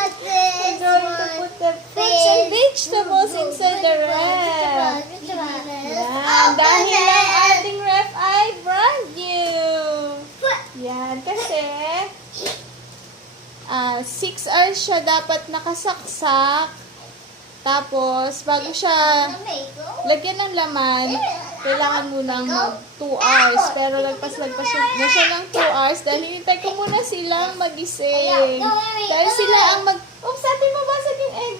We're going to put the fruits and vegetables inside the ref. Yan, dahil ang ating ref ay brand new. Yan, kasi 6 hours siya dapat nakasaksak. Tapos, bago siya lagyan ng laman, kailangan munang mag 2 hours. Pero lagpas-lagpas na siya ng 2 hours dahil hinintay ko muna silang magising. Dahil sila ang Oops, atin mabasag yung egg.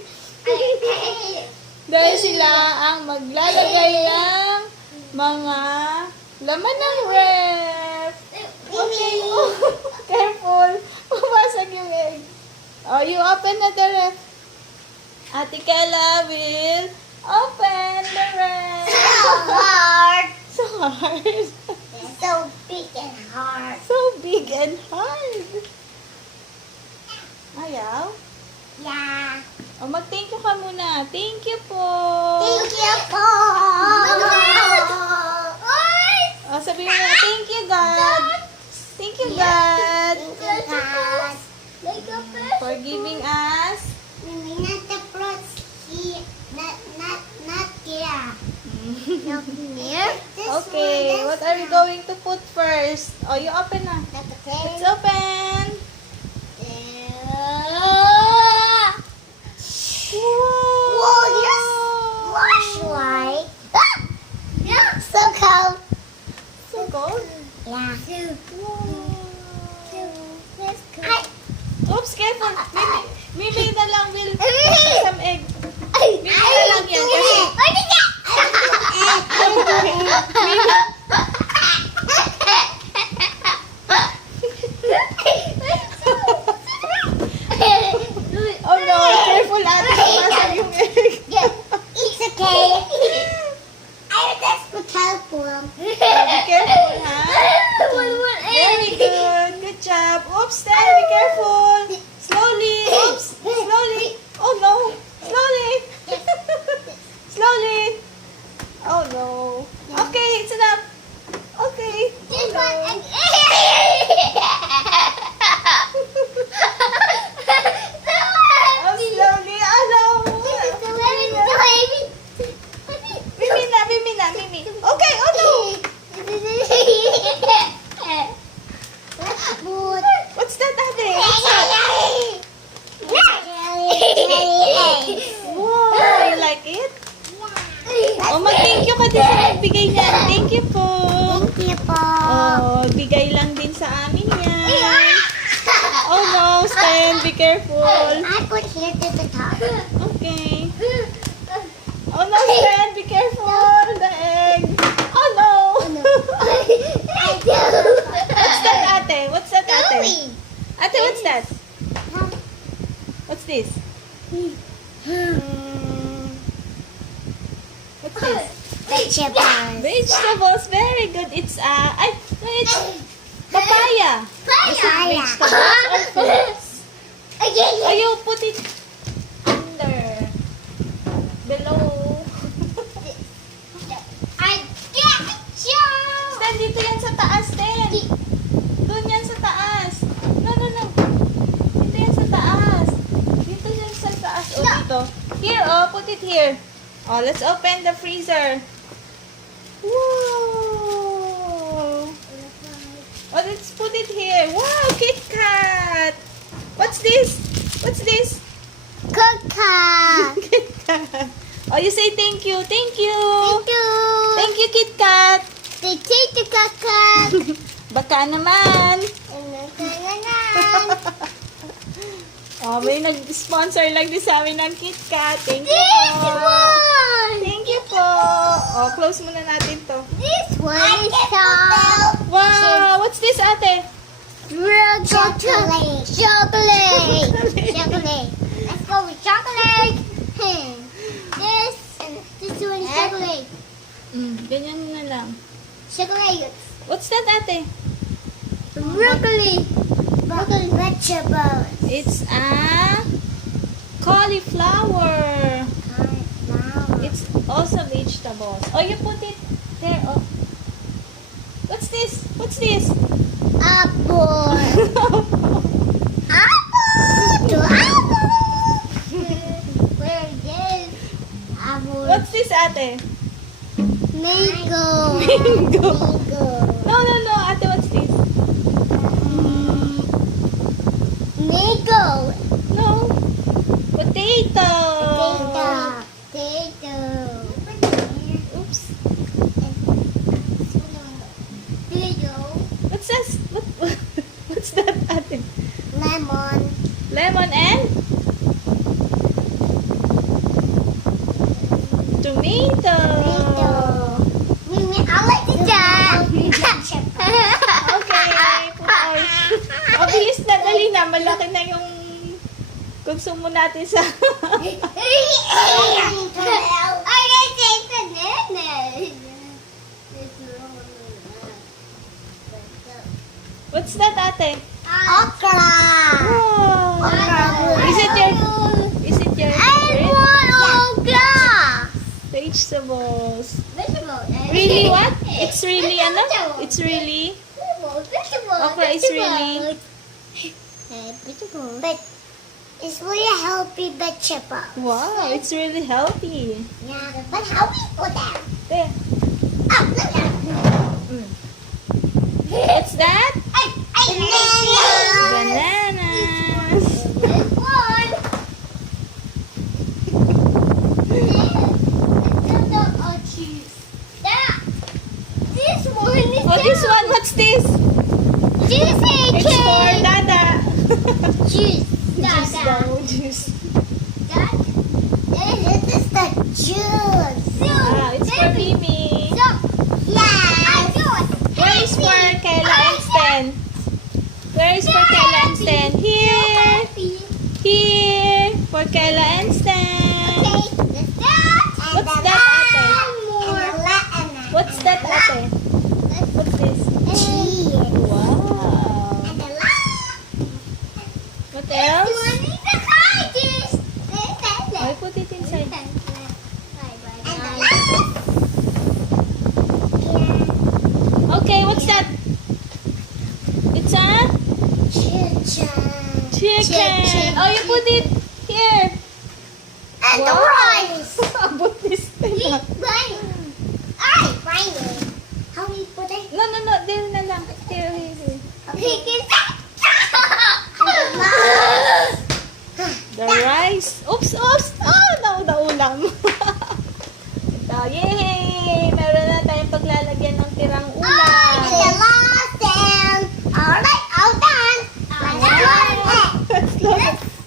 Dahil sila ang maglalagay ng mga laman ng ref. Okay. Oh, careful. Mabasag yung egg. Oh, you open na the ref. Ate Kela will open the ref. So hard. So hard. So big and hard. So big and hard. Ayaw? Yeah. O, mag-thank you ka muna. Thank you po. Thank you po. O, sabihin mo na, thank you, God. Thank you, God. Thank you, God. For giving us. Not the fruits here. Not here. Not near. Okay, what are we going to put first? Oh, you open na. Let's open. Whoa, yes. Flashlight. Yeah. So cold. So cold. Yeah. Oops, careful. Mimi na lang will put some egg. Mimi na lang yan kasi. Mimi. Oh no, careful ate. Mabasag yung egg. It's okay. I'm just be careful. Be careful, ha? Very good. Good job. Oops, Stan, be careful. Slowly. Oops. Slowly. Oh no. Slowly. Slowly. Oh no. Okay, it's enough. Okay. This Oh, one no. and Oh, slowly. Oh no. Mimi. Okay, oh no. What's that, ate? What's that? Wow, you like it? Oh, mag-thank you ka din sa nagbigay niyan. Thank you po. Thank you po. Oh, bigay lang din sa amin yan. Oh no, Stan, be careful. I put here to the top. Okay. Oh no, Stan, be careful. The egg. Oh no. What's that, ate? What's that, ate? Ate, what's that? What's this? What's this? Vegetables. Vegetables. Very good. It's it's papaya. Is it vegetables or fruits? Oh, you put it under. Below. I get you. Stan, dito yan sa taas, Stan. Doon yan sa taas. No. Dito yan sa taas. Dito yan sa taas. Oh, dito. Here, oh. Put it here. Oh, let's open the freezer. Wow. Oh, let's put it here. Wow, Kit Kat. What's this? What's this? Coca. Kit Kat. Oh, you say thank you. Thank you. Thank you. Thank you, Kit Kat. Thank you, Coca. Baka naman. Oh, may nag-sponsor lang din sa amin ng Kit Kat. Thank you This po. one. Thank you po. Oh, close muna natin to. This one is soft. Wow, what's this, ate? Real chocolate. Chocolate. Chocolate. Let's go with chocolate. This one is chocolate. Ganyan na lang. Chocolate. What's that, ate? Broccoli. Broccoli vegetables. It's a cauliflower. It's also vegetables. Oh, you put it there. Oh. What's this? What's this? Apple. Apple. To apple. Mango. Mango. No, no, no. Ate, what's this? Mango. No. Potato. Potato. Oops. Potato. What's this? What's that, ate? Lemon. Lemon and? Tomato. Mimi, I like the dog. Okay. O, bilis na. Dali na. Malaki na yung consumo natin sa... What's that, ate? Okra. Oh. Is it your favorite? Okra. Vegetables. Vegetable. Really what? It's really ano? It's really? Okra is really? Vegetable. But it's really healthy vegetable. Wow, it's really healthy. Yeah, but how we put that? There. Oh, look at What's that? Banana. Bananas. This one. This one is Oh, this one, what's this? juicy It's for cake. Dada. Juice. Juice daw, juice. This is the juice. Ah, it's for Mimi. Yes. Where is for Kayla and Stan? Where is for Kayla and Stan? Here. Here. For Kayla and Stan. What's that, ate? What's that, ate? What's this? Wow. What else? I put it inside. Okay, what's that? It's a chicken. Oh, you put it here. And the Wow. rice. Abot this thing. How we put it? No, no, no. There na lang. Here, here, here. Pig is The rice. Oops, oops. Oh, no, naulam. Ito, yay! Meron na tayong paglalagyan ng tirang ulam.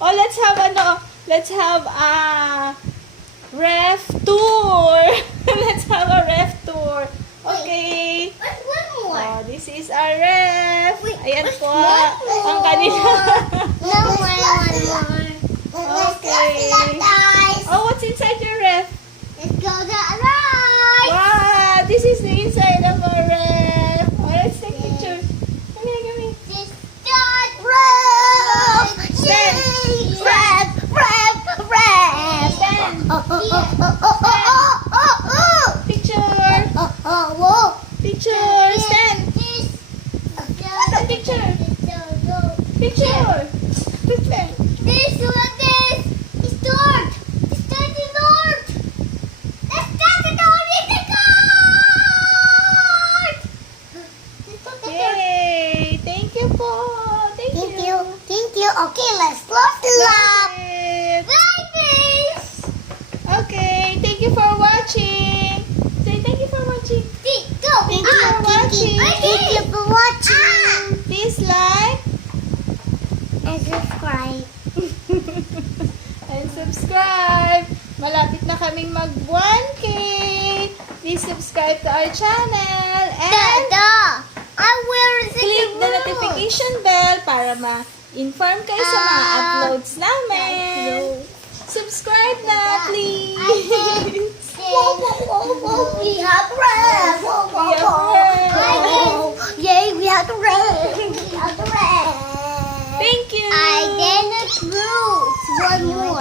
Oh, let's have a ref tour. Let's have a ref tour. Okay. Oh, this is our ref. Ayan po. Ang kanila. Okay. Oh, what's inside your ref? Wow, this is the inside of our ref. Oh, let's take pictures. Come here, come here. Picture. Picture. Stand. Stand picture. Picture. Stand. Yay! Thank you po. Thank you. Okay, let's close the lab. That's it. Bye, guys. Okay, thank you for watching. Say thank you for watching. Thank you for watching. Thank you for watching. Please like And subscribe. and subscribe. Malapit na kaming mag 1K. Please subscribe to our channel and I will click the notification bell para ma-inform kayo sa mga uploads namin. Subscribe na, please. We have red. Yay, we have the red. Thank you. I did a fruit. One more.